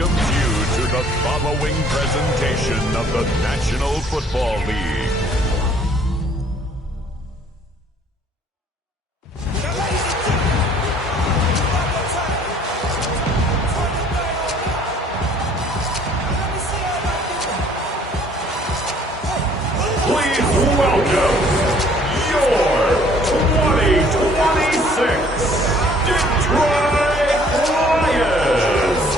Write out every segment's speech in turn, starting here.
welcomes you to the following presentation of the National Football League. Please welcome your 2026 Detroit Lions.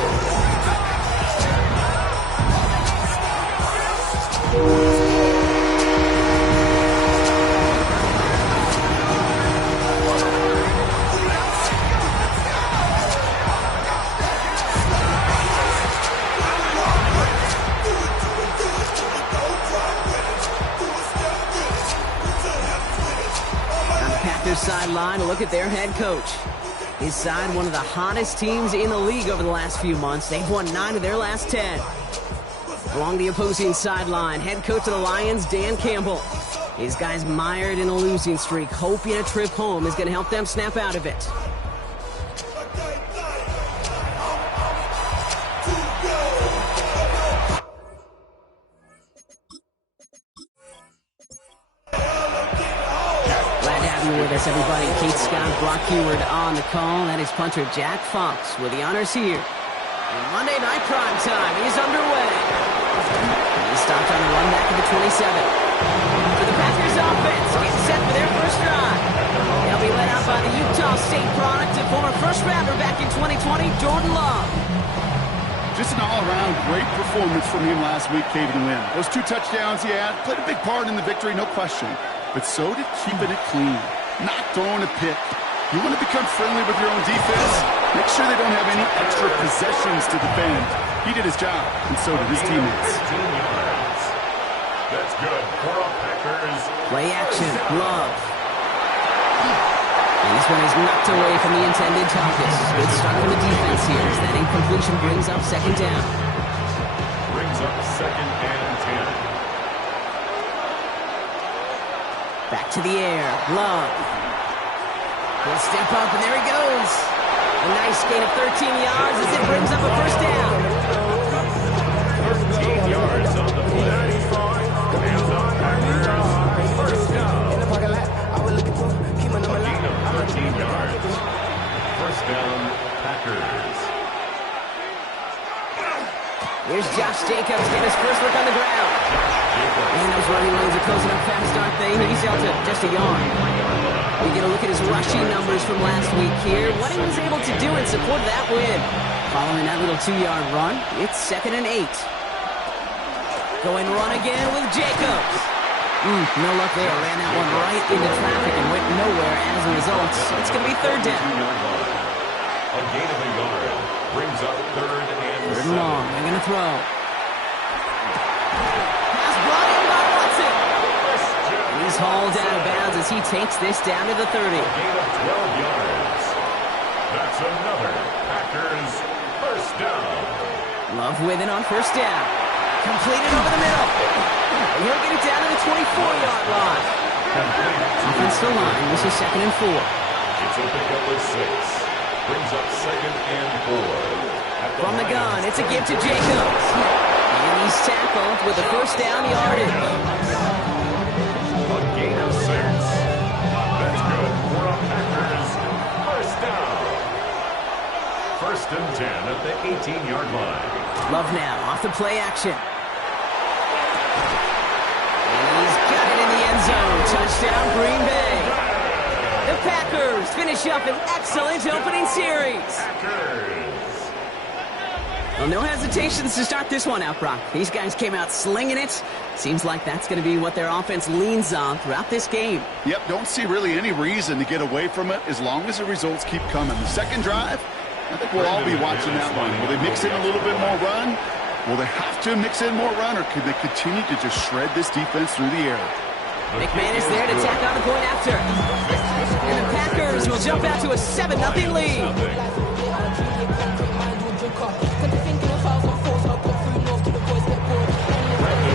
Sideline to look at their head coach. His side, one of the hottest teams in the league over the last few months. They've won 9 of their last 10. Along the opposing sideline, head coach of the Lions, Dan Campbell. His guys mired in a losing streak, hoping a trip home is going to help them snap out of it. With us, everybody. Kate Scott, Brock Heward on the call. That is punter Jack Fox with the honors here. And Monday night prime time is underway. He stopped on the run back at the 27. For the Packers offense, get set for their first drive. They'll be led out by the Utah State product and former first rounder back in 2020, Jordan Love. Just an all-around great performance from him last week, caving the win. Those 2 touchdowns he had played a big part in the victory, no question. But so did keeping it clean, not throwing a pick. You want to become friendly with your own defense? Make sure they don't have any extra possessions to defend. He did his job, and so did his teammates. 15 yards. That's good for a Packers. Play action, Love. And this one is knocked away from the intended target. Good start from the defense here as that incompletion brings up second down. Brings up second and 10. Back to the air, Love. He'll step up, and there he goes. A nice gain of 13 yards as it brings up a first down. 13 yards on the play. Hands on Packers. First down. A gain of 13 yards. First down, Packers. Here's Josh Jacobs getting his first look on the ground. And those running lanes are closing up fast, aren't they? He's out to just a yard. We get a look at his rushing numbers from last week here. What he was able to do in support of that win. Following that little 2-yard run, it's 2nd and 8. Going run again with Jacobs. No luck there. Ran that one right into traffic and went nowhere as a result. It's going to be 3rd down. A gain of a yard brings up 3rd and 7. Long. They're going to throw. Pass brought in by Watson. He's hauled out of bounds as he takes this down to the 30. A gain of 12 yards. That's another Packers first down. Love with it on first down. Completed over the middle. And he'll get it down to the 24-yard line. Offensive line. This is 2nd and 4. It's a pickup of 6. Brings up 2nd and 4. From the gun, it's a give to Jacobs. And he's tackled with the first down yardage. A gain of 6. That's good for a Packers first down. 1st and 10 at the 18-yard line. Love now off the play action. And he's got it in the end zone. Touchdown, Green Bay. The Packers finish up an excellent opening series. Well, no hesitations to start this one out, Brock. These guys came out slinging it. Seems like that's going to be what their offense leans on throughout this game. Yep, don't see really any reason to get away from it as long as the results keep coming. The second drive, I think we'll all be watching that one. Will they mix in a little bit more run? Will they have to mix in more run, or could they continue to just shred this defense through the air? McManus there to tack on the point after. And the Packers will jump out to a 7-0 lead.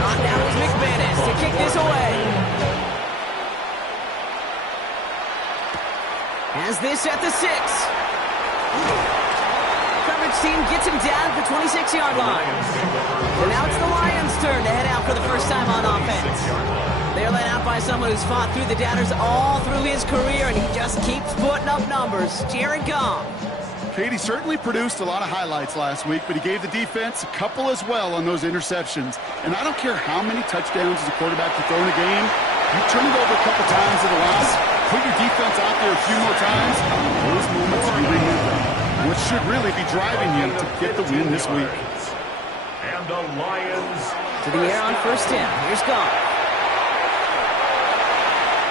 On now is McManus to kick this away. Has this at the 6. Coverage team gets him down at the 26-yard line. And now it's the Lions' turn to head out for the first time on offense. They're led out by someone who's fought through the doubters all through his career, and he just keeps putting up numbers. Jared Goff. Katie certainly produced a lot of highlights last week, but he gave the defense a couple as well on those interceptions. And I don't care how many touchdowns as a quarterback you throw in a game, you turn it over a couple times at a loss, put your defense out there a few more times, those moments you remember. What should really be driving you to get the win this week. And the Lions to the air on first down. Here's Goff.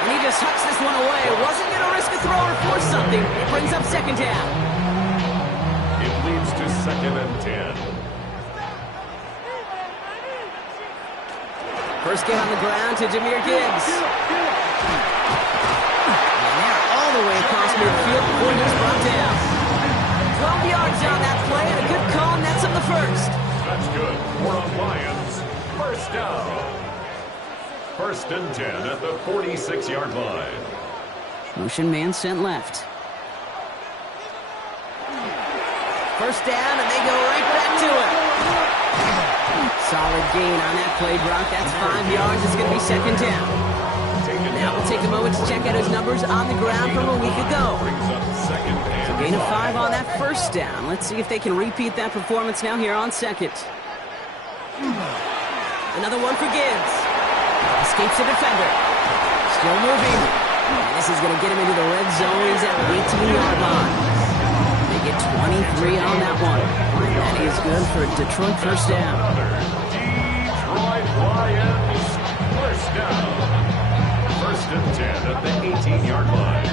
And he just hucks this one away. Wasn't going to risk a throw or force something. It brings up second down. It leads to 2nd and 10. First get on the ground to Jahmyr Gibbs. And now all the way across midfield before he was brought down. 12 yards on that play and a good call, and that's on the first. That's good for the Lions. First down. 1st and 10 at the 46-yard line. Motion man sent left. First down, and they go right back to it. Solid gain on that play, Brock. That's 5 yards. It's going to be second down. Now we'll take a moment to check out his numbers on the ground from a week ago. So gain of 5 on that first down. Let's see if they can repeat that performance now here on second. Another one for Gibbs. Escapes the defender. Still moving. And this is going to get him into the red zone. He's at the 18-yard line. They get 23 on that one. That is good for a Detroit first down. Detroit Lions first down. 1st and 10 at the 18-yard line.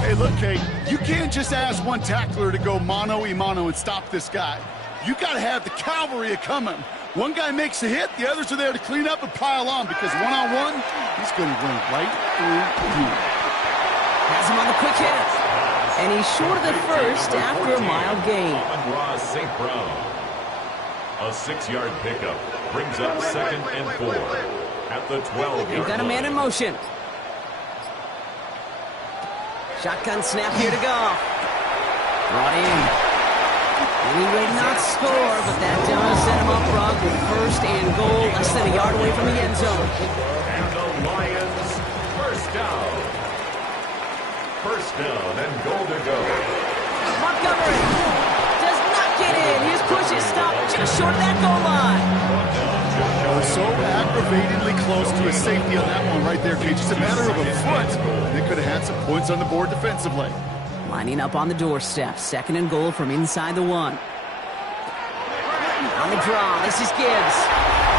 Hey, look, Kate, you can't just ask one tackler to go mano-a-mano and stop this guy. You got to have the cavalry coming. One guy makes a hit, the others are there to clean up and pile on, because one-on-one, he's going to run right through you. Has him on the quick hit. And he's short of the first after a mild gain. St. Brown. A 6-yard pickup brings up 2nd and 4 at the 12-yard line. They've got a man in motion. Shotgun snap here to go. Brought in. And he may not score, but that does set him up, Brock, with 1st and goal, less than a yard away from the end zone. And the Lions first down. 1st down and goal to go. Montgomery does not get in. His push is stopped just short of that goal line. So aggravatingly close to a safety on that one right there, Kate. Just a matter of a foot. They could have had some points on the board defensively. Lining up on the doorstep. 2nd and goal from inside the 1. On the draw, this is Gibbs.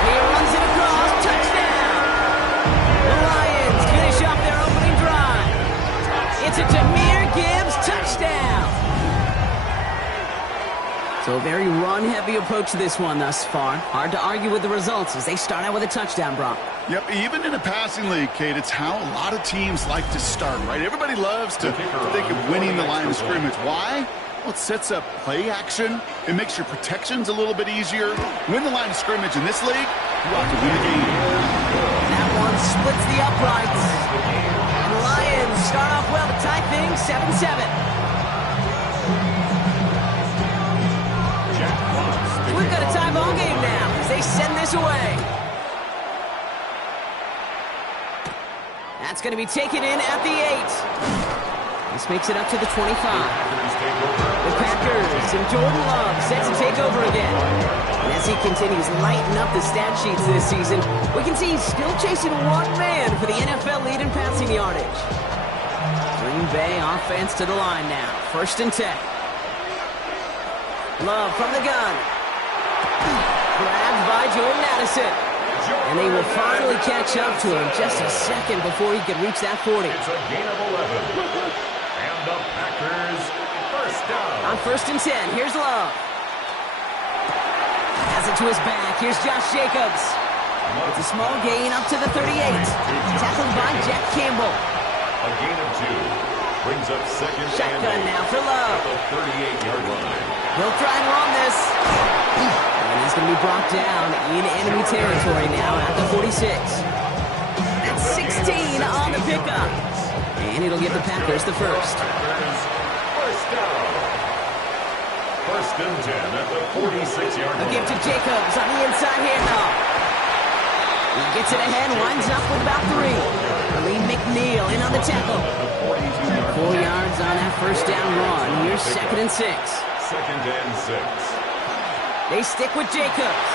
He runs it across. Touchdown! The Lions finish off their opening drive. It's a Jahmyr Gibbs touchdown. So a very run-heavy approach to this one thus far. Hard to argue with the results as they start out with a touchdown, Brock. Yep, even in a passing league, Kate, it's how a lot of teams like to start, right? Everybody loves to think of winning the line of scrimmage. Why? Well, it sets up play action. It makes your protections a little bit easier. Win the line of scrimmage in this league, you have to win the game. That one splits the uprights. And the Lions start off well to tie things 7-7. We've got a tie ball game now as they send this away. That's going to be taken in at the 8. This makes it up to the 25. The Packers and Jordan Love set to take over again. And as he continues lighting up the stat sheets this season, we can see he's still chasing one man for the NFL lead in passing yardage. Green Bay offense to the line now. 1st and 10. Love from the gun. Grabbed by Jordan Addison. And they will finally catch up to him just a second before he can reach that 40. It's a gain of 11. And the Packers first down. On 1st and 10, here's Love. Has it to his back. Here's Josh Jacobs. It's a small gain up to the 38. Tackled by Jack Campbell. A gain of 2. Brings up 2nd Shotgun and 8 now for Love. at the 38-yard line. He'll try and run this. And he's going to be brought down in enemy territory now at the 46. That's 16 on the pickup. And it'll give the Packers the first. Packers first down. First and 10 at the 46-yard line. A give to Jacobs on the inside handoff. He gets it ahead, winds up with about 3. Lee McNeil in on the tackle. 4 yards on that first down run. Here's 2nd and 6. 2nd and 6. They stick with Jacobs.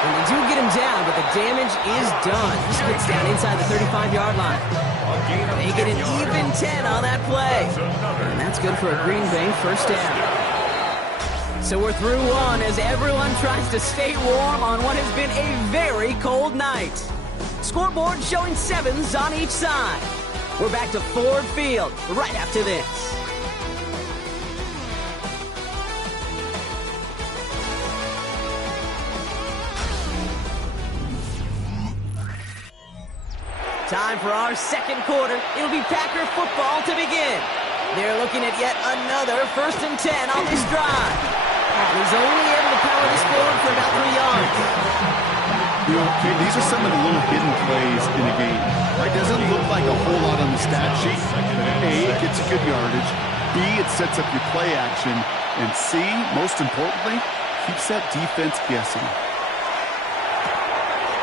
And they do get him down, but the damage is done. He gets down inside the 35-yard line. They get an even 10 on that play. And that's good for a Green Bay first down. So we're through one as everyone tries to stay warm on what has been a very cold night. Scoreboard showing 7s on each side. We're back to Ford Field right after this. Time for our second quarter. It'll be Packer football to begin. They're looking at yet another 1st and 10 on this drive. He's only able to power this forward for about 3 yards. You know, okay, these are some of the little hidden plays in the game. Right? Doesn't look like a whole lot on the stat sheet. A, it gets a good yardage. B, it sets up your play action. And C, most importantly, keeps that defense guessing.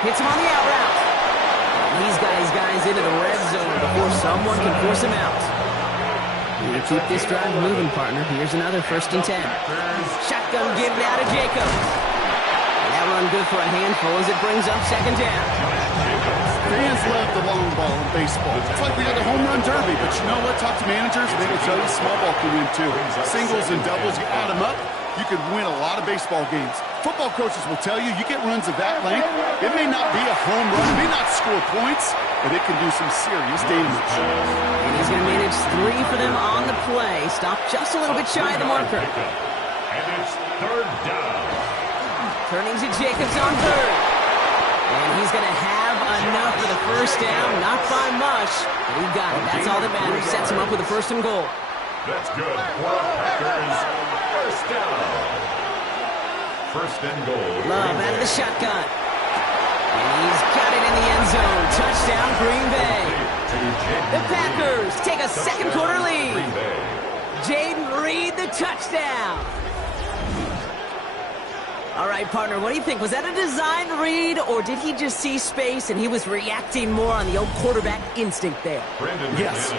Hits him on the out route. He's got his guys into the red zone before someone can force him out. To keep this drive moving, partner, here's another 1st and 10. Shotgun give now to Jacobs. That run good for a handful as it brings up 2nd down. Fans love the long ball in baseball. It's like we got a home run derby, but you know what? Talk to managers, and they will tell you small ball can win too. Singles and doubles, you add them up, you could win a lot of baseball games. Football coaches will tell you, you get runs of that length, it may not be a home run, it may not score points, but it can do some serious damage. And he's going to manage 3 for them on the play. Stop just a little bit shy of the marker. And it's 3rd down. Turning to Jacobs on 3rd. And he's going to have enough for the first down. Not by much, but he got it. That's all that matters. Sets him up with a 1st and goal. That's good for Packers. First down. 1st and goal. Love out of the shotgun. And he's got it in the end zone. Touchdown, Green Bay. The Packers take a second quarter lead. Jaden Reed, the touchdown. All right, partner, what do you think? Was that a design read, or did he just see space and he was reacting more on the old quarterback instinct there? Yes.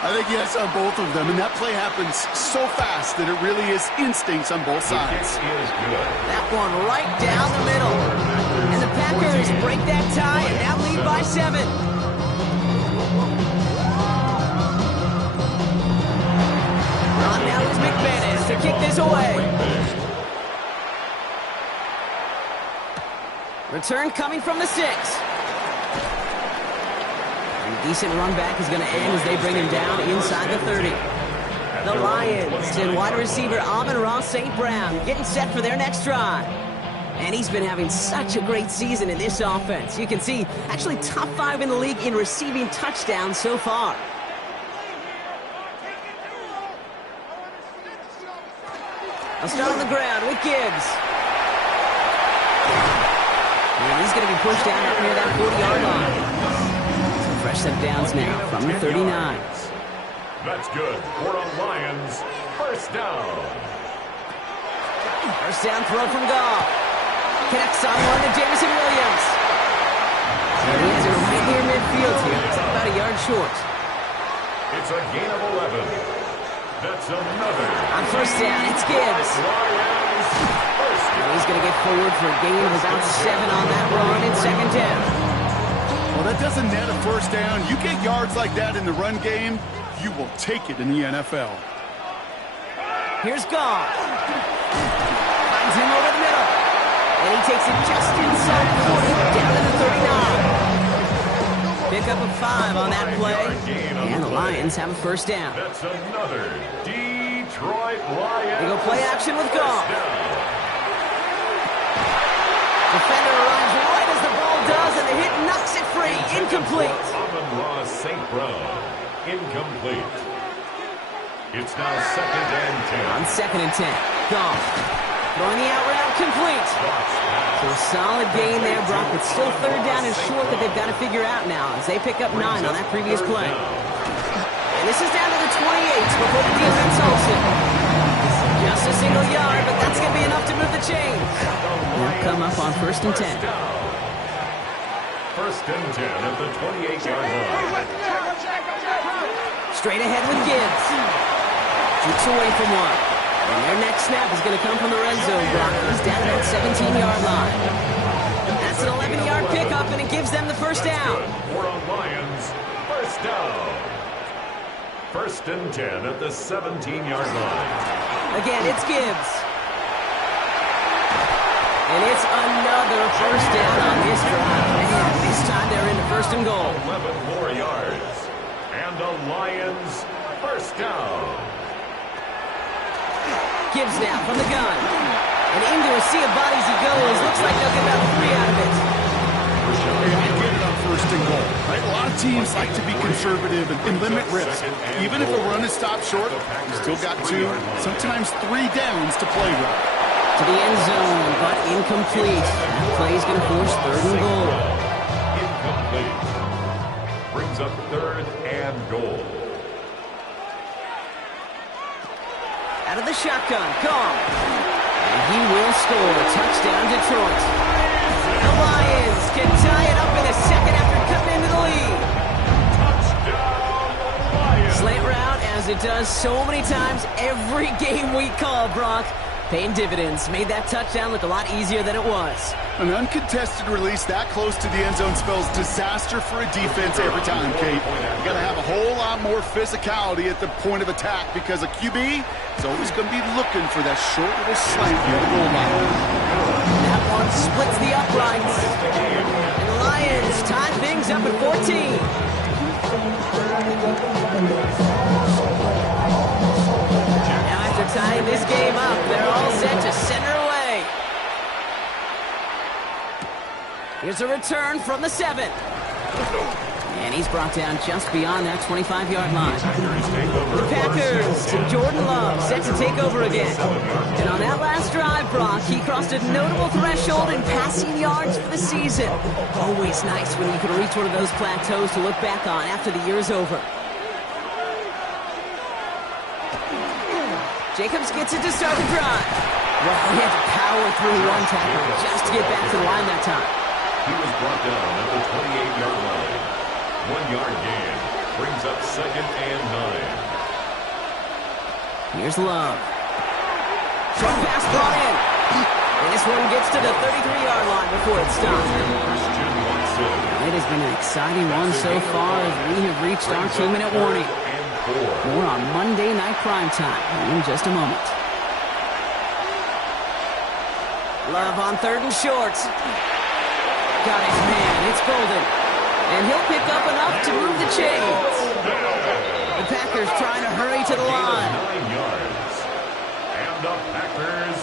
I think yes on both of them, and that play happens so fast that it really is instincts on both sides. That one right down the middle. And the Packers break that tie and now lead by 7. On now is McManus to kick this away. Return coming from the 6. A decent run back is going to end as they bring him down inside the 30. The Lions and wide receiver Amon-Ra St. Brown getting set for their next drive. And he's been having such a great season in this offense. You can see actually top 5 in the league in receiving touchdowns so far. I'll start on the ground with Gibbs. And he's going to be pushed down up near that 40-yard line. Some fresh set downs now from the 39. That's good for the Lions. First down. First down throw from Goff. Connects on one to Jameson Williams. And he has it right near midfield here. It's about a yard short. It's a gain of 11. That's another. On first down, it's Gibbs. And he's going to get forward for a gain of about 7 on that run in 2nd down. Well, that doesn't net a first down. You get yards like that in the run game, you will take it in the NFL. Here's Goff. Finds him over the middle. And he takes it just inside 40, down to the 39. Pick up a 5 on that play. And the Lions have a first down. That's another Detroit Lions. They go play action with Goff. Defender arrives right as the ball does, and the hit knocks it free. Incomplete. Amon-Ra St. Brown. Incomplete. It's now 2nd and 10. On 2nd and 10. Goff. Throwing the out route complete. So a solid gain there, Brock, but still 3rd down and short that they've got to figure out now as they pick up 9 on that previous play. And this is down to the 28. waits before the defense holds him. Just a single yard, but that's going to be enough to move the chains. They'll come up on 1st and 10. 1st and 10 at the 28-yard line. Straight ahead with Gibbs. Shoots away from one. And their next snap is going to come from the red zone block. He's down at that 17-yard line. That's an 11-yard pickup, and it gives them the first down. For a Lions, first down. 1st and 10 at the 17-yard line. Again, it's Gibbs. And it's another first down on this drive. Man, this time they're into 1st and goal. 11 more yards. And the Lions, first down. Gibbs now from the gun. And into a sea of bodies he goes. Looks like they'll get about 3 out of it. Hey, I get it on 1st and goal. Right? A lot of teams like to be conservative and limit risk. Even if a run is stopped short, you still got 2, sometimes 3 downs to play with. To the end zone, but incomplete. That play is going to force 3rd and goal. Incomplete. Brings up 3rd and goal. Out of the shotgun, Gone. And he will score. Touchdown, Detroit. The Lions can tie it up in a second after cutting into the lead. Touchdown, Lions. Slant route, as it does so many times every game we call, Brock. Paying dividends. Made that touchdown look a lot easier than it was. An uncontested release that close to the end zone spells disaster for a defense every time, Kate. You got to have a whole lot more physicality at the point of attack because a QB is always going to be looking for that short little slant near the goal line. That one splits the uprights. And the Lions tie things up at 14. Tying this game up. They're all set to center away. Here's a return from the 7. And he's brought down just beyond that 25-yard line. The Packers to Jordan Love, set to take over again. And on that last drive, Brock, he crossed a notable threshold in passing yards for the season. Always nice when you can reach one of those plateaus to look back on after the year is over. Jacobs gets it to start the drive. Well, he had to power through one tackle just to get back to the line that time. He was brought down at the 28-yard line. 1-yard gain brings up 2nd and 9. Here's Love. Short pass brought in. And this one gets to the 33-yard line before it stops. It has been an exciting one so far as we have reached our 2-minute warning. More on Monday Night Primetime in just a moment. Love on 3rd and short. Got his man. It's Golden. And he'll pick up enough to move the chains. The Packers trying to hurry to the line. 9 yards. And the Packers,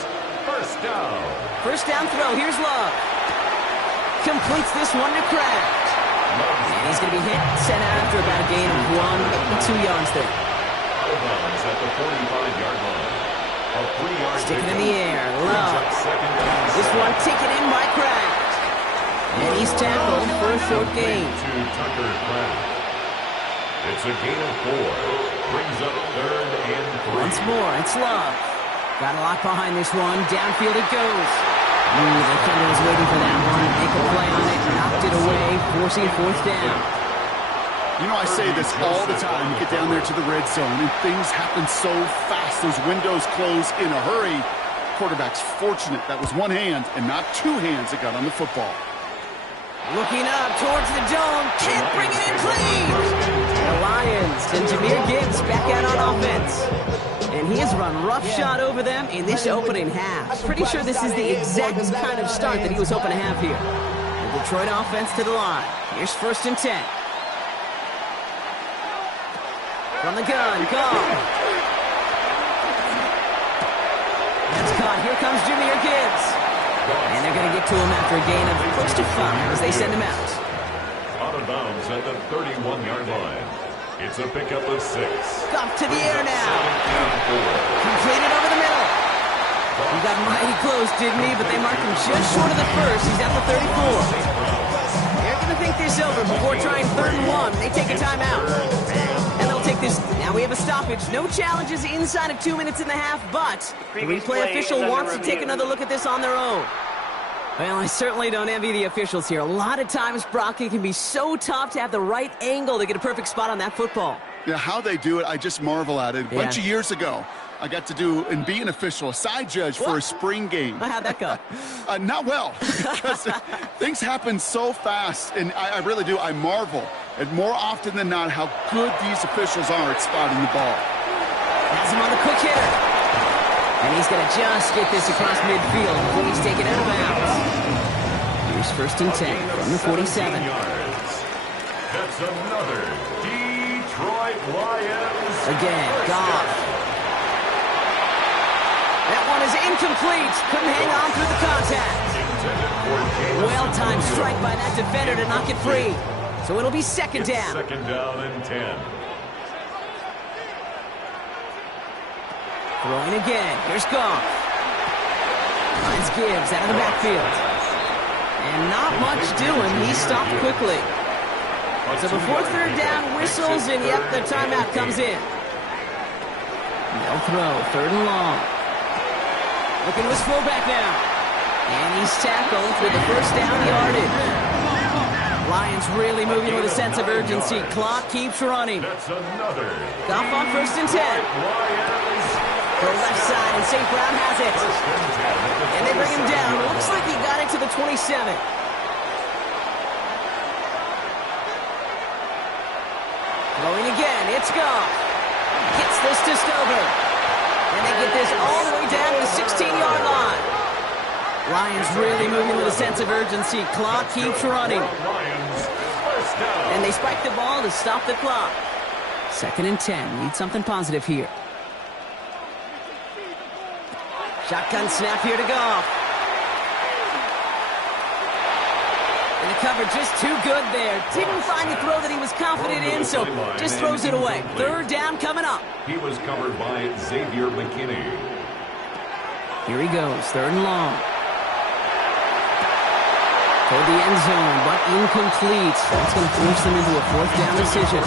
first down. First down throw. Here's Love. Completes this one to Kraft. And he's going to be hit, sent out after about a gain of 1 2 yards there. Out of bounds at the 45-yard line. A 3-yard Sticking in the air. Love. This one taken in by Kraft. And he's tackled for a short gain. To Tucker Kraft. It's a gain of 4. Brings up 3rd and 3. Once more, it's Love. Got a lot behind this one. Downfield it goes. The defender was waiting for that one. Make a play on it. Knocked it away, forcing 4th down. You know, I say this all the time. You get down there to the red zone, and things happen so fast. Those windows close in a hurry. Quarterback's fortunate that was one hand and not 2 hands that got on the football. Looking up towards the dome. Can't bring it in clean. The Lions and Jahmyr Gibbs back out on offense. And he has run roughshod over them in this opening half. Pretty sure this is the exact kind of start that he was hoping to have here. The Detroit offense to the line. Here's 1st and 10. From the gun, Gone. That's caught. Here comes Jahmyr Gibbs. And they're going to get to him after a gain of close to 5 as they send him out. Out of bounds at the 31-yard line. It's a pickup of 6. Off to the air now. Completed over the middle. He got mighty close, didn't he? But they marked him just short of the 1st. He's at the 34. They're going to think this over before trying 3rd and 1. They take a timeout. And they'll take this. Now we have a stoppage. No challenges inside of 2 minutes and a half, but the replay official wants to take another look at this on their own. Well, I certainly don't envy the officials here. A lot of times, Brock, it can be so tough to have the right angle to get a perfect spot on that football. Yeah, how they do it, I just marvel at it. A bunch of years ago, I got to do and be an official, a side judge for a spring game. How'd that go? Not well, because things happen so fast, and I really do. I marvel at more often than not how good these officials are at spotting the ball. Has him on the quick hitter. And he's going to just get this across midfield before he's taken out of bounds. Here's 1st and 10 from the 47. That's another Detroit Lions. Again, Goff. That one is incomplete. Couldn't hang on through the contact. Well-timed strike by that defender to knock it free. So it'll be 2nd down. 2nd down and 10. Throwing again. Here's Goff. Finds Gibbs out of the backfield. And not much doing. He stopped quickly. So before 3rd down whistles, and yep, the timeout comes in. They'll throw. 3rd and long. Looking to his fullback now. And he's tackled with the 1st down yardage. Lions really moving with a sense of urgency. Clock keeps running. That's another. Goff on 1st and 10. To the left side, and St. Brown has it. And they bring him down. Looks like he got it to the 27. Throwing again. It's Goff. Gets this to Stover. And they get this all the way down to the 16-yard line. Lions really moving with a sense of urgency. Clock keeps running. And they spike the ball to stop the clock. 2nd and 10. Need something positive here. Shotgun snap here to Goff. And the cover just too good there. Didn't find the throw that he was confident in, so just throws it away. 3rd down coming up. He was covered by Xavier McKinney. Here he goes, 3rd and long. Toward the end zone, but incomplete. That's going to force them into a 4th down decision.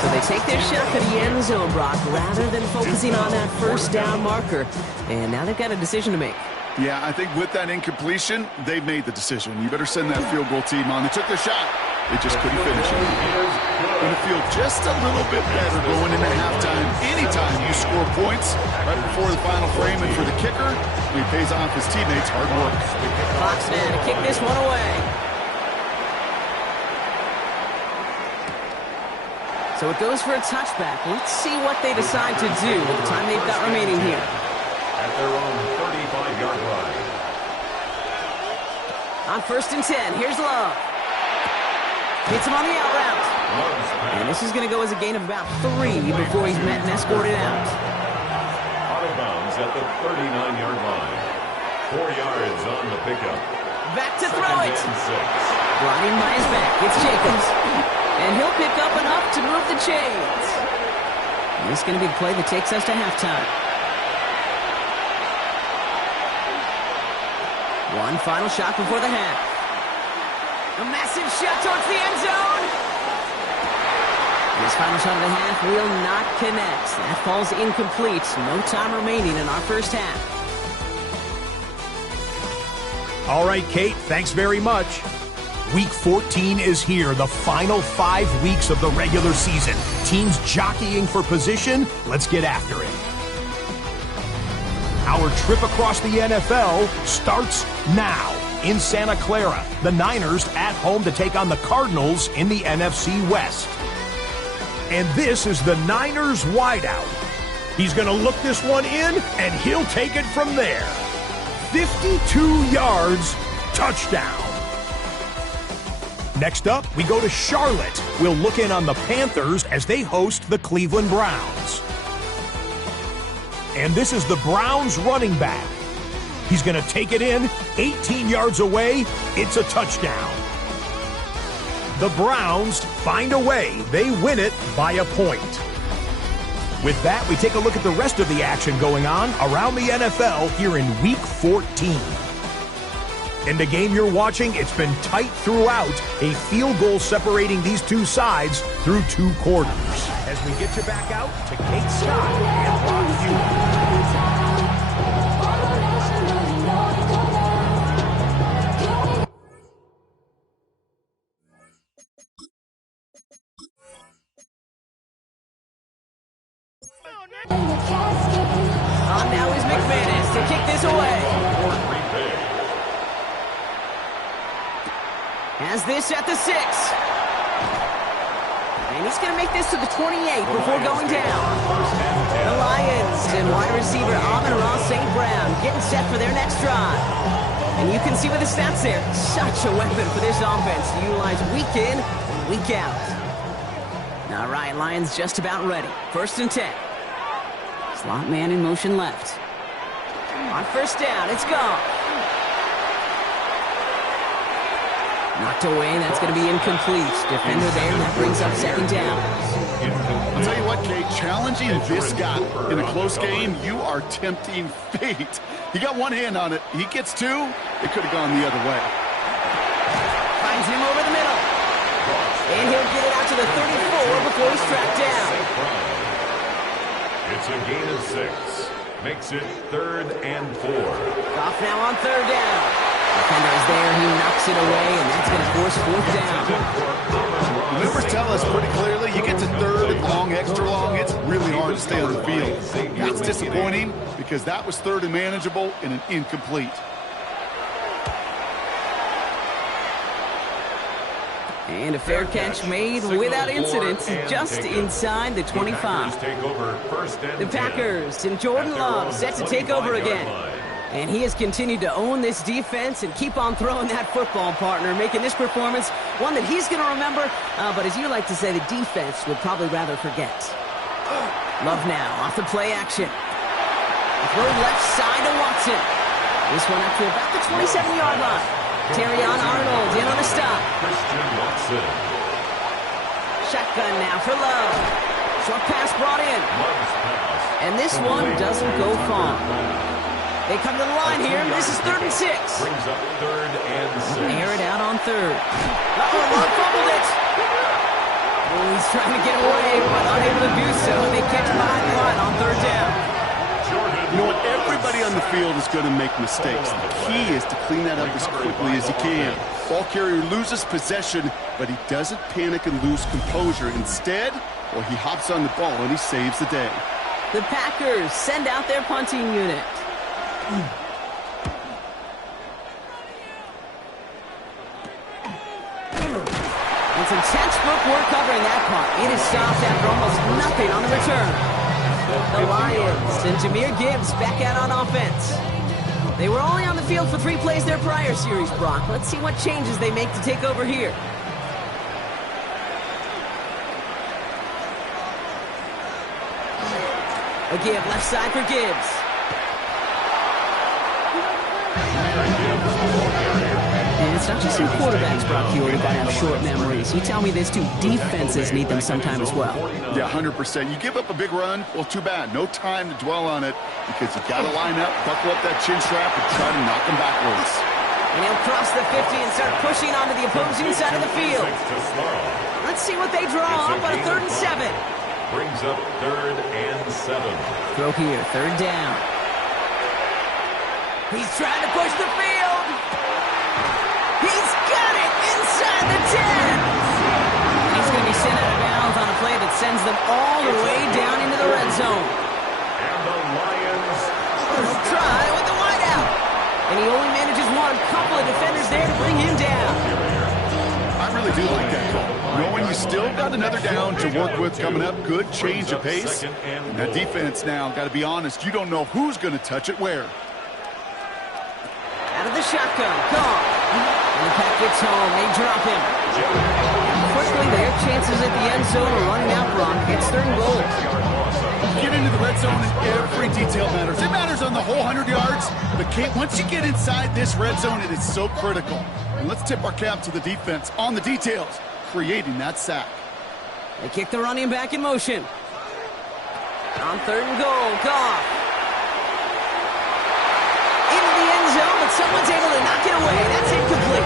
So they take their shot to the end zone, Brock, rather than focusing on that 1st down marker. And now they've got a decision to make. Yeah, I think with that incompletion, they've made the decision. You better send that field goal team on. They took their shot. They just couldn't finish it. Going to feel just a little bit better going into halftime. Anytime you score points right before the final frame, and for the kicker, he pays off his teammates' hard work. Fox now to kick this one away. So it goes for a touchback. Let's see what they decide to do with the time they've got remaining here. At their own 35-yard line. On 1st and 10, here's Love. Hits him on the out route. And this is going to go as a gain of about 3 before he's met and escorted out. Out of bounds at the 39-yard line. 4 yards on the pickup. Back to throw it. 2nd and 6. Riding by his back. It's Jacobs. And he'll pick up enough to move the chains. And this is going to be the play that takes us to halftime. One final shot before the half. A massive shot towards the end zone. And his final shot of the half will not connect. That falls incomplete. No time remaining in our 1st half. All right, Kate, thanks very much. Week 14 is here, the final 5 weeks of the regular season. Teams jockeying for position. Let's get after it. Our trip across the NFL starts now. In Santa Clara, the Niners at home to take on the Cardinals in the NFC West. And this is the Niners wideout. He's going to look this one in, and he'll take it from there. 52 yards, touchdown. Next up, we go to Charlotte. We'll look in on the Panthers as they host the Cleveland Browns. And this is the Browns running back. He's going to take it in, 18 yards away, it's a touchdown. The Browns find a way. They win it by a point. With that, we take a look at the rest of the action going on around the NFL here in Week 14. In the game you're watching, it's been tight throughout, a field goal separating these two sides through 2 quarters. As we get you back out to Kate Scott and Brock Hughes. Now is McManus to kick this away. Has this at the 6. And he's going to make this to the 28 before going down. The Lions and wide receiver Amon-Ra St. Brown getting set for their next drive. And you can see with the stats there, such a weapon for this offense to utilize week in, week out. All right, Lions just about ready. 1st and 10. Slot man in motion left. On 1st down, it's gone. Knocked away, that's going to be incomplete. Defender there, that brings up 2nd down. I'll tell you what, Kate, challenging this guy in a close game, you are tempting fate. He got one hand on it. He gets 2. It could have gone the other way. Finds him over the middle. And he'll get it out to the 34 before he's tracked down. It's a gain of 6. Makes it 3rd and 4. Goff now on 3rd down. Defender is there. He knocks it away, and that's going to force 4th down. The numbers tell us pretty clearly, you get to 3rd and long, extra long, it's really hard to stay on the field. That's disappointing because that was 3rd and manageable and an incomplete. And a fair catch made without incident, just inside the 25. The Packers and Jordan Love set to take over again. And he has continued to own this defense and keep on throwing that football, partner, making this performance one that he's going to remember, but as you like to say, the defense would probably rather forget. Love now, off the play action. Throw left side to Watson. This one up to about the 27-yard line. Terrion Arnold in on the stop. Shotgun now for Love. Short pass brought in. And this one doesn't go far. They come to the line here. This is 3rd and 6. Brings up 3rd and 6. Air it out on 3rd. Love fumbled it. Oh, he's trying to get away, but unable to do so. They catch behind the line on 3rd down. You know what? Everybody on the field is going to make mistakes. The key is to clean that up as quickly as you can. Ball carrier loses possession, but he doesn't panic and lose composure. Instead, well, he hops on the ball and he saves the day. The Packers send out their punting unit. It's some textbook work covering that punt. It is stopped after almost nothing on the return. The Lions and Jahmyr Gibbs back out on offense. They were only on the field for 3 plays their prior series, Brock. Let's see what changes they make to take over here. A give left side for Gibbs. And it's not just some quarterbacks, Brock, who got to have short memories. You tell me this too, defenses need them sometime as well. Yeah, 100%. You give up a big run, well, too bad. No time to dwell on it because you got to line up, buckle up that chin strap, and try to knock them backwards. And he'll cross the 50 and start pushing onto the opposing side of the field. Let's see what they draw up on a 3rd and 7. Brings up 3rd and 7. Throw here, 3rd down. He's trying to push the field. He's got it inside the 10. And he's going to be sent out of bounds on a play that sends them all the way down into the red zone. And the Lions try with the wideout. And he only manages one. Couple of defenders there to bring him down. I really do like that call. Knowing you still got another down to work with coming up, good change of pace. And that defense now, got to be honest, you don't know who's going to touch it where. Out of the shotgun, gone. And the pack gets home, they drop him. Quickly, their chances at the end zone are running out, Brock. It's 3rd and goal. Get into the red zone and every detail matters. It matters on the whole 100 yards. But Kate, once you get inside this red zone, it is so critical. And let's tip our cap to the defense on the details, creating that sack. They kick the running back in motion. On 3rd and goal, Goff. Into the end zone, but someone's able to knock it away. That's incomplete.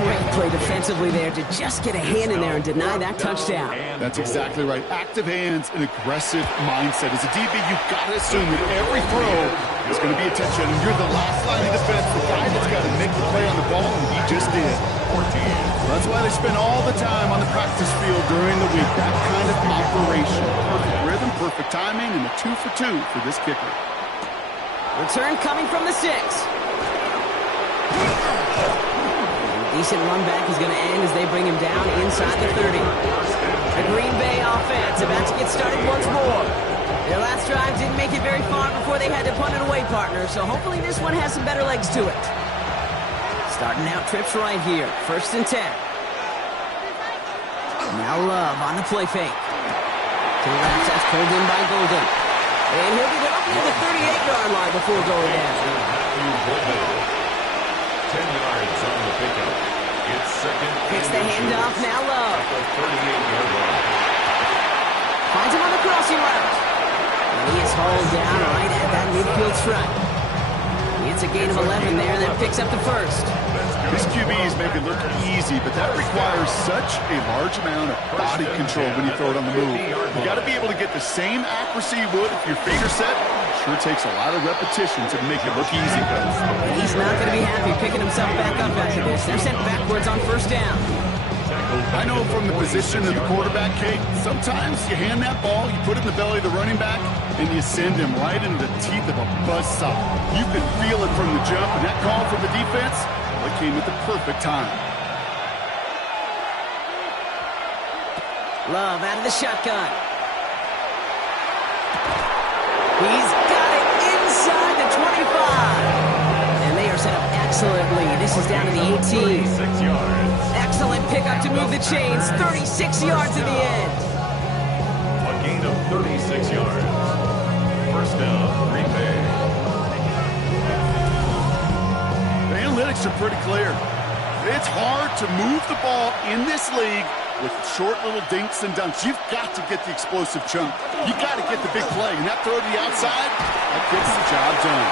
Great play defensively there to just get a hand in there and deny that touchdown. That's exactly right. Active hands and aggressive mindset. As a DB, you've got to assume that every throw is going to be attention, and you're the last line of defense, the guy that's got to make the play on the ball, and he just did. That's why they spend all the time on the practice field during the week. That kind of operation. Perfect rhythm, perfect timing, and a 2 for 2 for this kicker. Return coming from the 6. Decent run back is going to end as they bring him down inside the 30. The Green Bay offense about to get started once more. Their last drive didn't make it very far before they had to punt it away, partner, so hopefully this one has some better legs to it. Starting out trips right here. 1st and 10. Now Love on the play fake. To the left, that's pulled in by Golden. And he'll be up near the 38-yard line before going down. 10 yards on the pickup. It's second. Kicks the handoff, now Love. 38-yard line. Finds him on the crossing route. And he is hauled down right at that midfield stripe. It's a gain of 11 there, and that picks up the 1st. These QBs make it look easy, but that requires such a large amount of body control when you throw it on the move. You got to be able to get the same accuracy you would if your feet are set. Sure takes a lot of repetition to make it look easy, guys. And he's not going to be happy picking himself back up after this. They're sent backwards on 1st down. I know from the position of the quarterback, Kate, sometimes you hand that ball, you put it in the belly of the running back, and you send him right into the teeth of a buzzsaw. You can feel it from the jump, and that call from the defense, well, it came at the perfect time. Love out of the shotgun. He's got it inside the 25. And they are set up excellently. This is down to the 18. 6 yards. Excellent pickup to move the chains. 36 yards in the end. A gain of 36 yards. 1st down, Green Bay. The analytics are pretty clear. It's hard to move the ball in this league with short little dinks and dunks. You've got to get the explosive chunk. You got to get the big play. And that throw to the outside, that gets the job done.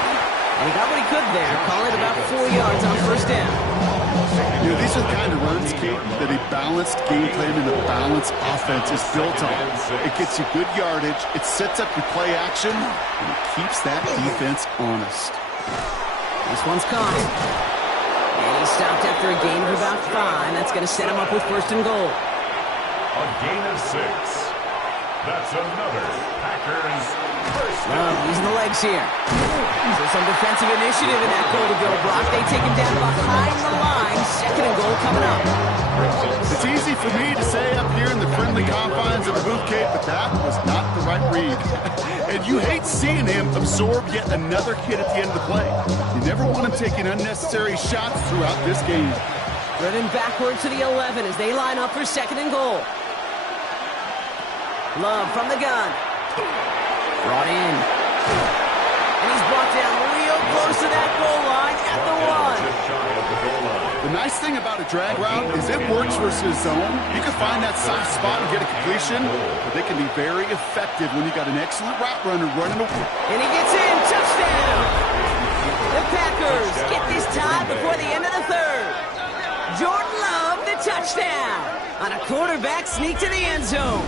And he got what he could there. Call it about 4 yards on 1st down. You know, these are the kind of runs, Kate, that a balanced game plan and a balanced offense is built on. It gets you good yardage, it sets up your play action, and it keeps that defense honest. This one's caught. And he stopped after a gain of about 5. That's going to set him up with 1st and goal. A gain of 6. That's another Packers first down. Love using the legs here. So some defensive initiative in that goal to go, Brock. They take him down behind the line. 2nd and goal coming up. It's easy for me to say up here in the friendly confines of the booth, Kate, but that was not the right read. And you hate seeing him absorb yet another hit at the end of the play. You never want him taking unnecessary shots throughout this game. Running backwards to the 11 as they line up for 2nd and goal. Love from the gun. Brought in. And he's brought down real close to that goal line at the 1. Just shy of the goal line. The nice thing about a drag route is it works versus zone. You can find that soft spot and get a completion, but they can be very effective when you got an excellent route runner running away. And he gets in. Touchdown. The Packers get this tie before the end of the 3rd. Jordan Love, the touchdown. On a quarterback sneak to the end zone.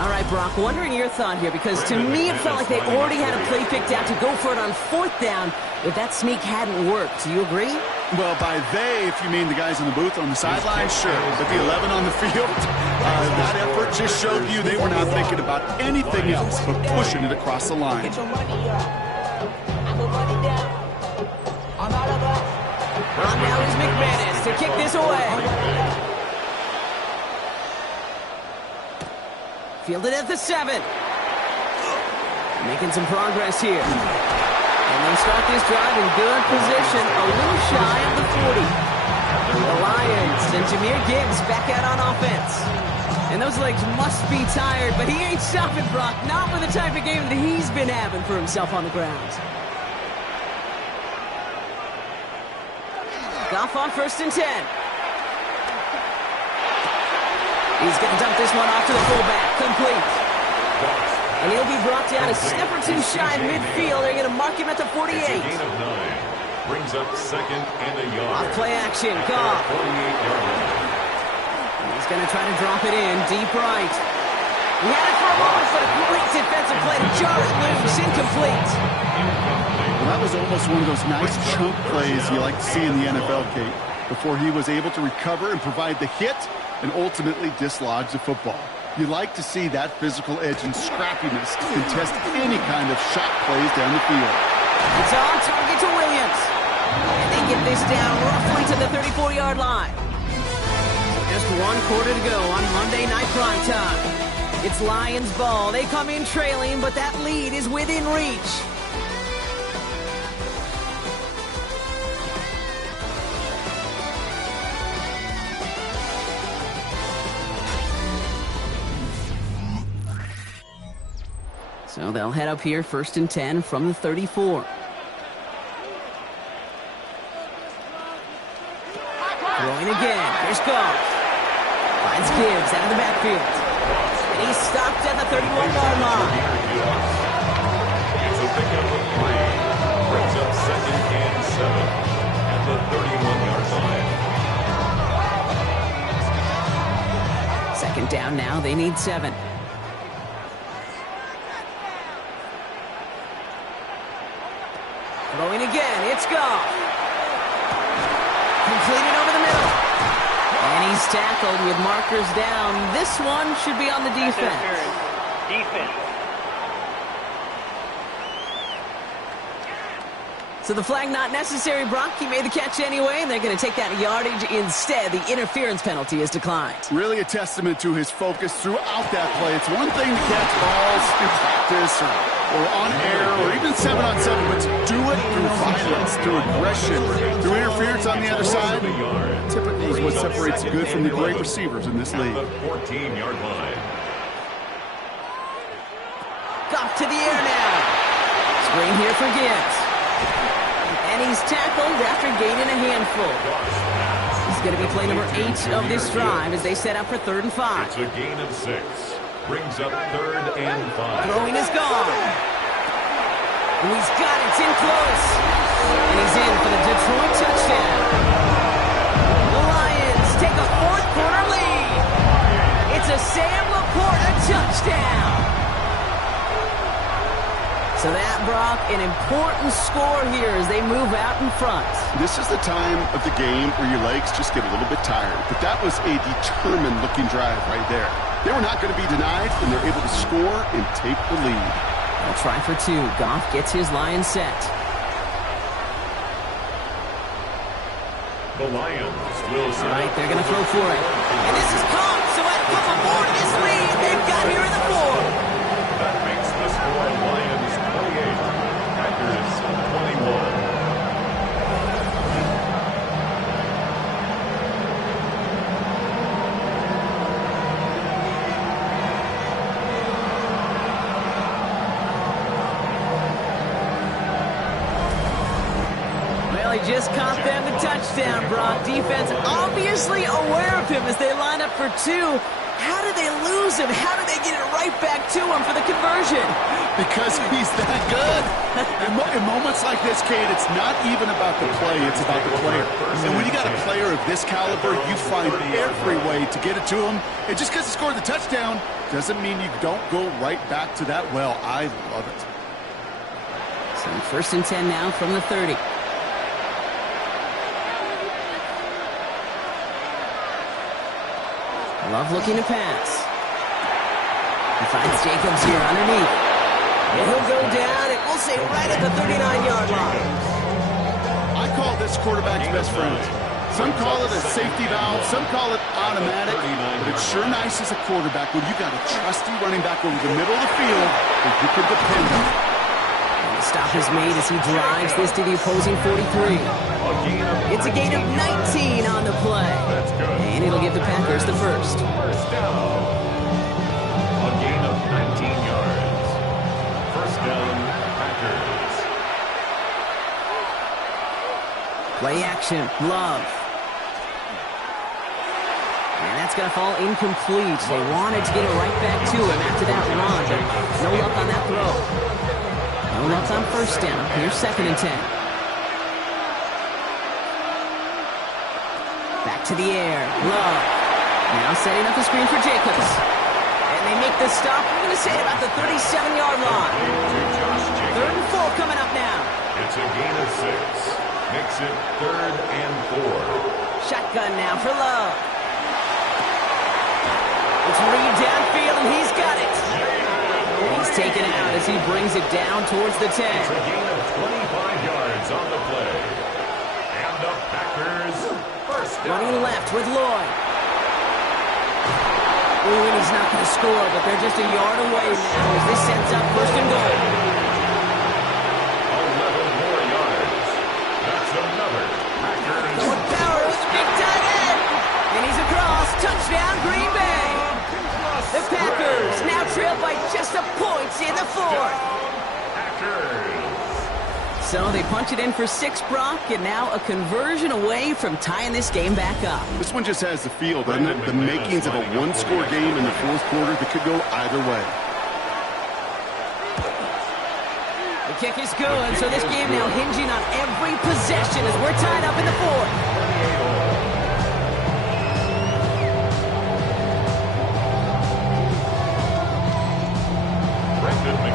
All right, Brock, wondering your thought here, because to me it felt like they already had a play picked out to go for it on 4th down if that sneak hadn't worked. Do you agree? Well, by they, if you mean the guys in the booth on the sideline, sure. But the 11 on the field, that effort just showed you they were not thinking about anything else but pushing it across the line. On now is McManus to kick this away. Fielded at the 7. Making some progress here. And they start this drive in good position, a little shy of the 40. The Lions and Jahmyr Gibbs back out on offense. And those legs must be tired, but he ain't stopping, Brock. Not with the type of game that he's been having for himself on the ground. Goff on 1st and 10. He's going to dump this one off to the fullback. Complete. And he'll be brought down a step or two shy of midfield. They're going to mark him at the 48. It's a gain of 9. Brings up 2nd and a yard. Off play action. Goff. 48-yard line. He's going to try to drop it in. Deep right. He had it for a moment, but a great defensive play to jar it loose. Incomplete. Well, that was almost one of those nice chunk plays you like to see in the NFL, Kate, before he was able to recover and provide the hit and ultimately dislodge the football. You like to see that physical edge and scrappiness to contest any kind of shot plays down the field. It's on target to Williams. And they get this down roughly to the 34-yard line. So just 1 quarter to go on Monday Night Primetime. It's Lions ball. They come in trailing, but that lead is within reach. So they'll head up here 1st and 10 from the 34. Throwing again. Here's Goff. Finds Gibbs out of the backfield. And he's stopped at the 31-yard line. It's a pickup of 3. Brings up 2nd and 7 at the 31-yard line. 2nd down now. They need 7. Throwing again, it's Goff. Completed over the middle. And he's tackled with markers down. This one should be on the defense. So the flag not necessary, Brock. He made the catch anyway, and they're going to take that yardage instead. The interference penalty is declined. Really a testament to his focus throughout that play. It's one thing to catch balls in practice or on air or even 7-on-7, but to do it through violence, through aggression, through interference on the other side, typically is what separates the good from the great receivers in this league. 14-yard line. Goff to the air now. Screen here for Gibbs. And he's tackled after gaining a handful. He's going to be play number 8 of this drive as they set up for 3rd and 5. It's a gain of 6. Brings up 3rd and 5. Throwing is gone. Oh, he's got it. It's in close. And he's in for the Detroit touchdown. The Lions take a 4th quarter lead. It's a Sam Laporta touchdown. So that, Brock, an important score here as they move out in front. This is the time of the game where your legs just get a little bit tired. But that was a determined-looking drive right there. They were not going to be denied, and they're able to score and take the lead. They'll try for 2. Goff gets his Lions set. The Lions will set All right, up they're going to throw for it. And this is caught, so at come aboard this lead they've got here in the 4. That makes the score Lions 28, Packers 21. Well, he just caught them the touchdown, Brock. Defense obviously aware of him as they line up for 2. How did they lose him? How did they get it right back to him for the conversion? Because he's that good. In moments like this, Kate, it's not even about the play, it's about the player. And when you got a player of this caliber, you find every way to get it to him. And just because he scored the touchdown doesn't mean you don't go right back to that well. I love it. So 1st and 10 now from the 30. Love looking to pass. He finds Jacobs here underneath. And he'll go down, and we'll say right at the 39-yard line. I call this quarterback's best friend. Some call it a safety valve, some call it automatic, but it's sure nice as a quarterback when you got a trusty running back over the middle of the field that you can depend on. And the stop is made as he drives this to the opposing 43. It's a gain of 19 on the play. And it'll give the Packers the first. First down. A gain of 19 yards. First down, Packers. Play action, Love. And that's That's going to fall incomplete. They wanted to get it right back to him after that run, but no luck on that throw. No luck on first down. Here's 2nd and 10. Back to the air. Love. Now setting up the screen for Jacobs. And they make the stop. We're going to say about the 37-yard line. 3rd and 4 coming up now. It's a gain of 6. Makes it 3rd and 4. Shotgun now for Love. It's Reed downfield, and he's got it. And he's taken out as he brings it down towards the 10. It's a gain of 25 yards on the play. And the Packers first down. Running left with Lloyd. Ooh, and he's not going to score, but they're just a yard away now as this sets up 1st and goal. 11 more yards. That's another Packers. With Powers, big tight end. And he's across. Touchdown, Green Bay. The Packers now trail by just a point in the 4th. Packers. So they punch it in for 6, Brock, and now a conversion away from tying this game back up. This one just has the feel, doesn't it? The makings of a one-score game in the 4th quarter that could go either way. The kick is good, so this game now hinging on every possession as we're tied up in the 4th.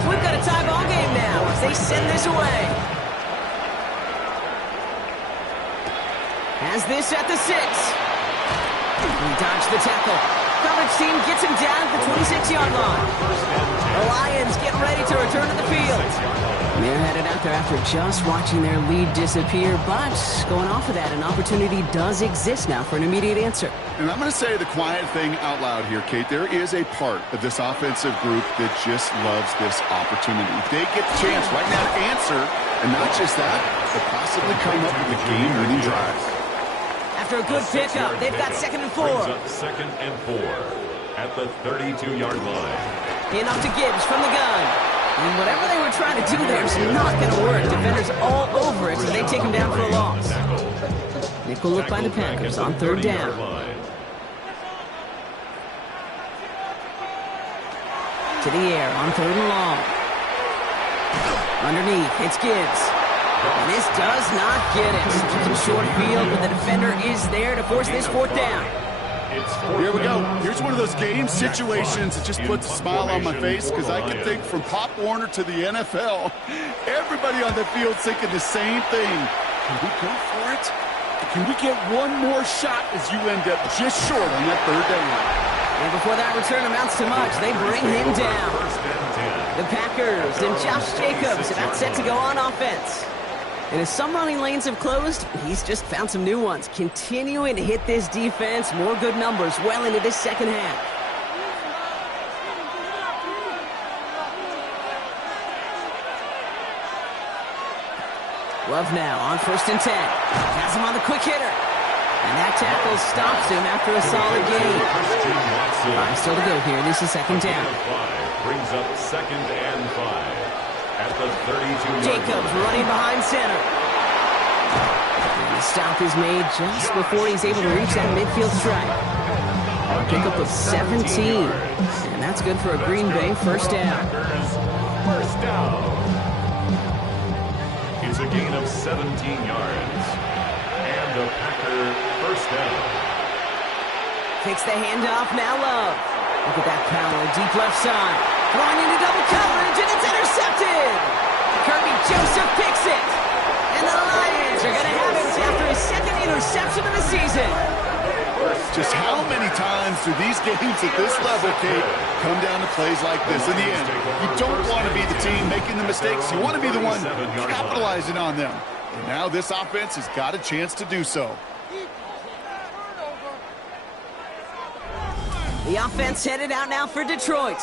We've got a tie ball game now as they send this away. Has this at the 6. He dodged the tackle. Coverage team gets him down at the 26-yard line. The Lions get ready to return to the field. They're headed out there after just watching their lead disappear, but going off of that, an opportunity does exist now for an immediate answer. And I'm going to say the quiet thing out loud here, Kate. There is a part of this offensive group that just loves this opportunity. They get the chance right now to answer, and not just that, but possibly come up with a game-winning drive. After a good pickup, they've got 2nd and 4. Brings up 2nd and 4 at the 32-yard line. In off to Gibbs from the gun. And whatever they were trying to do there is not going to work. Defenders all over it, so they take him down for a loss. Nickel look by the Packers on 3rd down. To the air on 3rd and long. Underneath, it's Gibbs. And this does not get it. Looking short field, but the defender is there to force this 4th down. Here we go. Here's one of those game situations that just puts a smile on my face because I can think from Pop Warner to the NFL, everybody on the field thinking the same thing. Can we go for it? Can we get one more shot as you end up just short on that 3rd down? And before that return amounts to much, they bring him down. The Packers and Josh Jacobs about set to go on offense. And as some running lanes have closed, he's just found some new ones. Continuing to hit this defense, more good numbers well into this 2nd half. Love now on 1st and 10. Has him on the quick hitter. And that tackle stops him after a solid gain. 5 still to go here. This is 2nd down. Brings up 2nd and 5. At the 32-yard Jacobs running behind center. And the stop is made just before he's able to reach that midfield strike. A pickup of 17. And that's good for a Green Bay 1st down. First down. It's a gain of 17 yards. And a Packer 1st down. Takes the handoff, now Love. Look at that power, deep left side. Throwing into double coverage, and it's intercepted! Kirby Joseph picks it! And the Lions are going to have it after his 2nd interception of the season. Just how many times do these games at this level, Kate, come down to plays like this? In the end, you don't want to be the team making the mistakes. You want to be the one capitalizing on them. And now this offense has got a chance to do so. The offense headed out now for Detroit.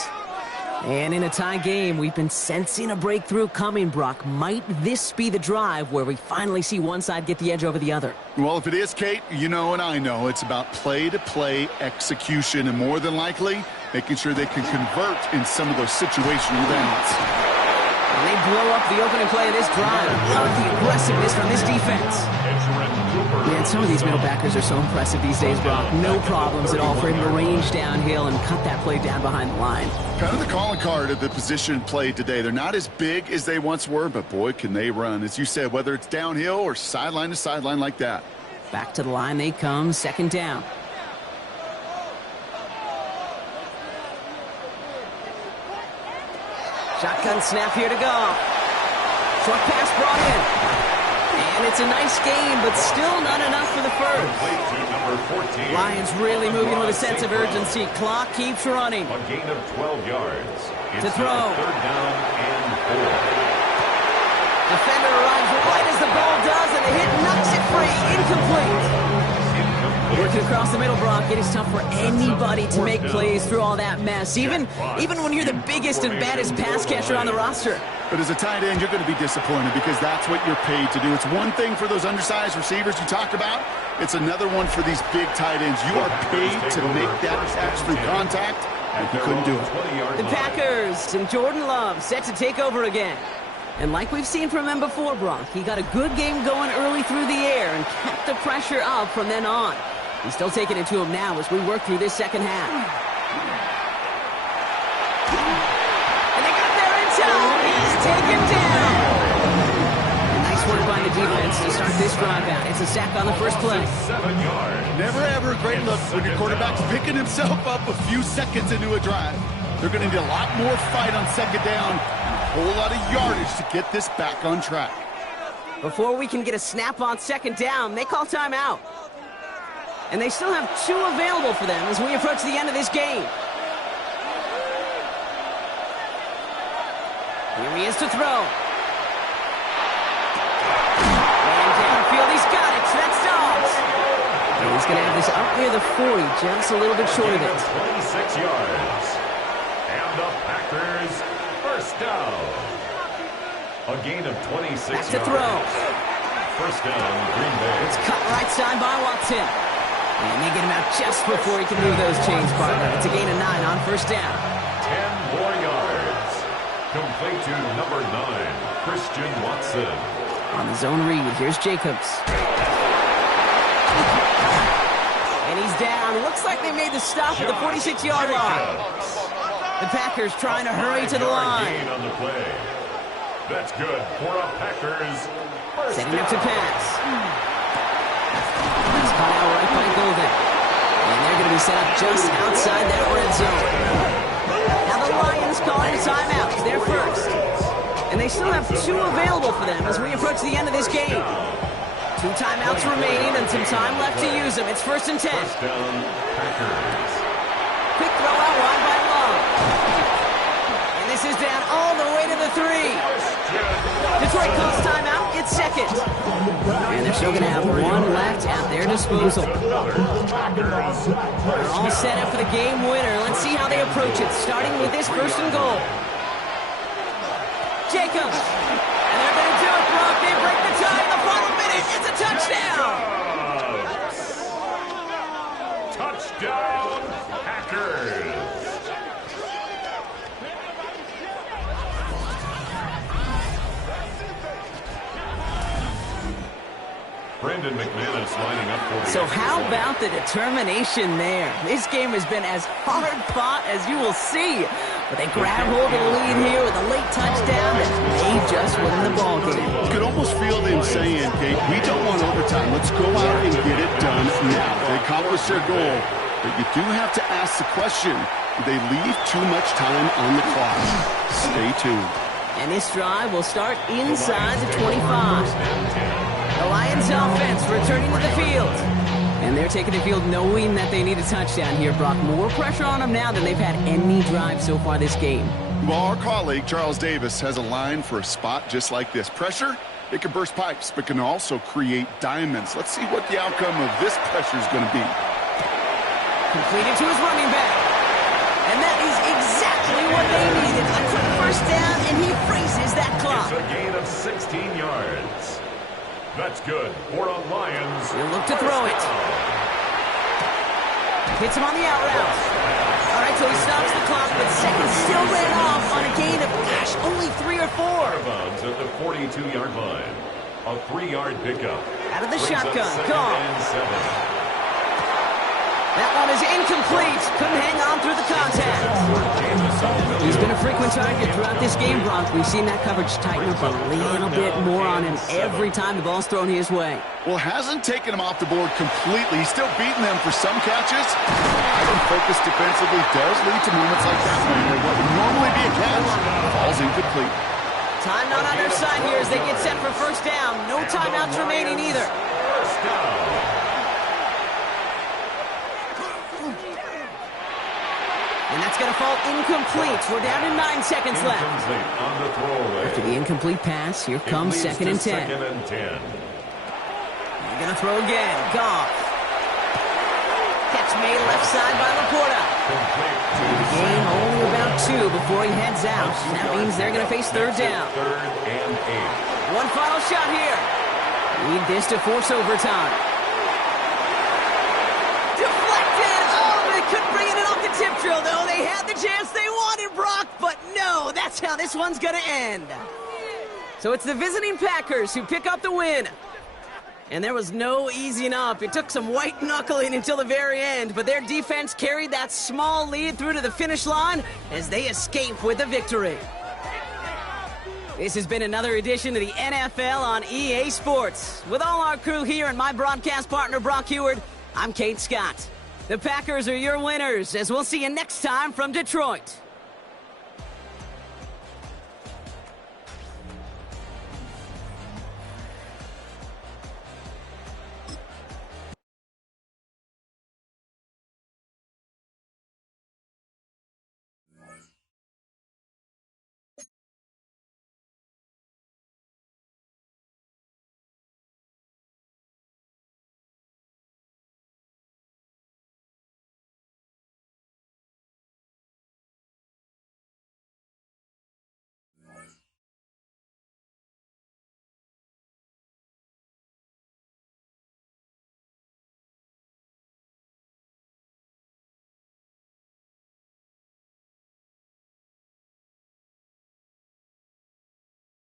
And in a tie game, we've been sensing a breakthrough coming, Brock. Might this be the drive where we finally see one side get the edge over the other? Well, if it is, Kate, you know and I know it's about play-to-play execution and more than likely making sure they can convert in some of those situational events. And they blow up the opening play of this drive. Love the aggressiveness from this defense. Man, some of these middle backers are so impressive these days, Brock. No problems at all for him to range downhill and cut that play down behind the line. Kind of the calling card of the position played today. They're not as big as they once were, but boy, can they run. As you said, whether it's downhill or sideline to sideline like that. Back to the line they come, second down. Shotgun snap here to go. Short pass brought in. And it's a nice game, but still not enough for the first. Lions really moving with a sense of urgency. Clock keeps running. A gain of 12 yards. To throw. Third down and 4. Defender arrives right as the ball does, and the hit knocks it free. Incomplete. Working across the middle, Brock, it is tough for anybody to make plays through all that mess, even when you're the biggest and baddest pass catcher on the roster. But as a tight end, you're going to be disappointed because that's what you're paid to do. It's one thing for those undersized receivers you talked about. It's another one for these big tight ends. You are paid to make that catch through contact, and you couldn't do it. The Packers and Jordan Love set to take over again. And like we've seen from him before, Brock, he got a good game going early through the air and kept the pressure up from then on. He's still taking it to him now as we work through this second half. And they got there in time. He's taken down. Nice work by the defense to start this drive out. It's a sack on the first play. 7 yards. Never ever a great look when your quarterback's picking himself up a few seconds into a drive. They're going to need a lot more fight on second down and a whole lot of yardage to get this back on track. Before we can get a snap on second down, they call timeout. And they still have 2 available for them as we approach the end of this game. Here he is to throw. And downfield, he's got it. That's Dobbs. And he's going to have this up near the 40, just a little bit short of it. 26 yards. And the Packers first down. A gain of 26 Back to yards. throw. First down, Green Bay. It's cut right side by Watson. And they get him out just before he can move those chains, partner. It's a gain of 9 on first down. 10 more yards. Complete to number 9, Christian Watson. On the zone read, here's Jacobs. And he's down. Looks like they made the stop at the 46-yard line. The Packers trying to hurry to the line. Gain on the play. That's good for a Packers first Setting up to down. pass. He's caught out right by Golden. And they're going to be set up just outside that red zone. Now the Lions calling a timeout. They're first. And they still have 2 available for them as we approach the end of this game. 2 timeouts remaining and some time left to use them. It's first and 10. First down, Packers. Quick throw out wide by Love. And this is down all the way to the 3. Detroit calls timeout. It's second. And they're still going to have 1 left at their disposal. They're all set up for the game winner. Let's see how they approach it, starting with this first and goal. Jacobs. And they're going to do it, Brock. They break the tie in the final minute. It's a touchdown. Touchdown, Packers. Brendan McManus lining up for the So how about the determination there? This game has been as hard fought as you will see. But they grab hold of the lead here with a late touchdown, and they just win the ball game. You could almost feel them saying, Kate, we don't want overtime. Let's go out and get it done now. They accomplished their goal. But you do have to ask the question, do they leave too much time on the clock? Stay tuned. And this drive will start inside the 25. The Lions offense returning to the field. And they're taking the field knowing that they need a touchdown here, Brock. More pressure on them now than they've had any drive so far this game. Well, our colleague, Charles Davis, has a line for a spot just like this. Pressure, it can burst pipes, but can also create diamonds. Let's see what the outcome of this pressure is going to be. Completed to his running back. And that is exactly what they needed. A quick first down, and he freezes that clock. It's a gain of 16 yards. That's good for a Lions. He'll look to throw it. Hits him on the out route. All right, so he stops the clock, but seconds still ran off on a gain of, only 3 or 4. Out of bounds at the 42-yard line. A 3-yard pickup. Out of the Brings up shotgun. 2nd Gone. and 7. That one is incomplete. Couldn't hang on through the contact. He's been a frequent target throughout this game, Bronk. We've seen that coverage tighten up a little bit more on him every time the ball's thrown his way. Well, hasn't taken him off the board completely. He's still beating them for some catches. Having focus defensively does lead to moments like that one where what would normally be a catch falls incomplete. Time not on their side here as they get set for first down. No timeouts remaining either. First down. And that's going to fall incomplete. We're down to 9 seconds left. Incomplete on the throwaway. After the incomplete pass, here comes 2nd and 10. 2nd and 10. They're going to throw again. Goff. Catch made left side by Laporta. Gain only about 2 before he heads out. That means they're going to face 3rd down. 3rd and 8. One final shot here. Need this to force overtime. Deflected. Oh, they couldn't bring it in off the tip drill, though. They had the chance they wanted, Brock, but no, that's how this one's going to end. So it's the visiting Packers who pick up the win. And there was no easing up. It took some white knuckling until the very end, but their defense carried that small lead through to the finish line as they escape with a victory. This has been another edition of the NFL on EA Sports. With all our crew here and my broadcast partner, Brock Heward, I'm Kate Scott. The Packers are your winners, as we'll see you next time from Detroit.